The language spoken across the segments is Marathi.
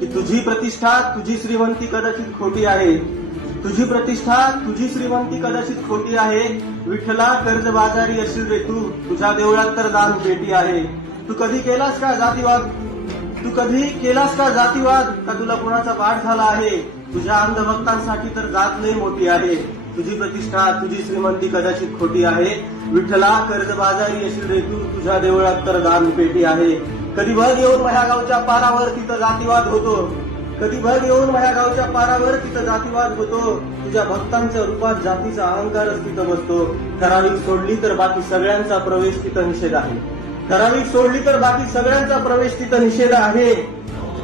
की तुझी प्रतिष्ठा तुझी श्रीमंती कदाचित खोटी आहे, तुझी प्रतिष्ठा तुझी श्रीमंती कदाचित खोटी आहे. विठ्ठला कर्जबाजारी अशील रे तू, तुझ्या देवळात तर दान पेटी आहे. तू कधी केलास का जातीवाद, तू कधी केलास का जातीवाद, का तुला कुणाचा पाठ झाला आहे. तुझ्या अंधभक्तांसाठी तर जात लई मोठी आहे. तुझी प्रतिष्ठा तुझी श्रीमंती कदाचित खोटी आहे. विठ्ठला कर्जबाजारी अशील रे तू, तुझ्या देवळात तर दान पेटी आहे. कधी भर येऊन माझ्या गावच्या पारावर तिथं जातीवाद होतो, कधी भर येऊन माझ्या गावच्या पारावर तिथं जातीवाद होतो. तुझ्या भक्तांच्या रूपात जातीचा अहंकारच तिथं बसतो. ठराविक सोडली तर बाकी सगळ्यांचा प्रवेश तिथं निषेध आहे, ठराविक सोडली तर बाकी सगळ्यांचा प्रवेश तिथं निषेध आहे.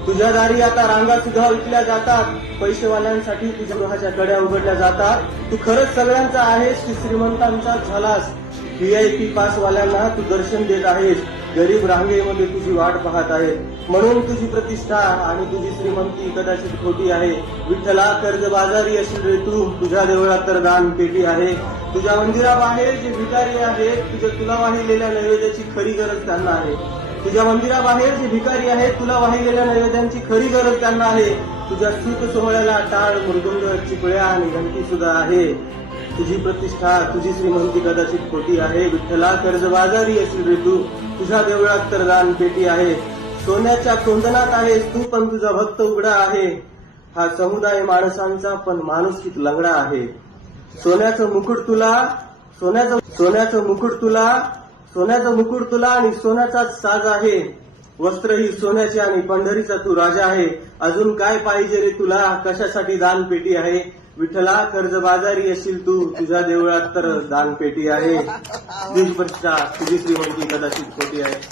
तुझ्या दारी आता रांगा सुद्धा विकल्या जातात, पैसेवाल्यांसाठी तुझ्या गृहाच्या कड्या उघडल्या जातात. तू खरंच सगळ्यांचा आहेस की श्रीमंतांचा झालास. व्हीआयपी पासवाल्यांना तू दर्शन देत आहेस, गरीब रांगेमध्ये तुझी वाट पाहत आहे. म्हणून तुझी प्रतिष्ठा आणि तुझी श्रीमंती कदाचित खोटी आहे. विठ्ठला कर्जबाजारी असेल रे तू, तुझ्या देवळात तर दान पेटी आहे. तुझ्या मंदिराबाहेर जे भिकारी आहेत, तुझ्या तुला वाहिलेल्या नैवेद्याची खरी गरज त्यांना आहे. तुझ्या मंदिराबाहेर जे भिकारी आहेत, तुला वाहिलेल्या नैवेद्यांची खरी गरज त्यांना आहे. तुझ्या स्तुत सोहळ्याला टाळ, मृदुंग, चिपळ्या आणि घंटी सुद्धा आहे. तुझी प्रतिष्ठा तुझी श्रीमंती कदाचित खोटी आहे. विठ्ठला कर्जबाजारी असेल रे तू, तुझ्या देवळात तर दान पेटी आहे. सोन्याच्या कोंदणात आहेस तू, पण तुझा भक्त उघडा आहे. हा समुदाय माणसांचा पण माणुसकीत लंगडा आहे. सोन्याचं मुकुट तुला, सोन्याचं मुकुट तुला आणि सोन्याचाच साज आहे. वस्त्र ही सोन्याची आणि पंढरीचा तू राजा आहे. अजून काय पाहिजे रे तुला, कशासाठी दान पेटी आहे. विठ्ठला कर्जबाजारी असेल तू, तुझ्या देवळात तर दान पेटी आहे. तुझी प्रतिष्ठा तुझी श्रीमंती कदाचित खोटी आहे.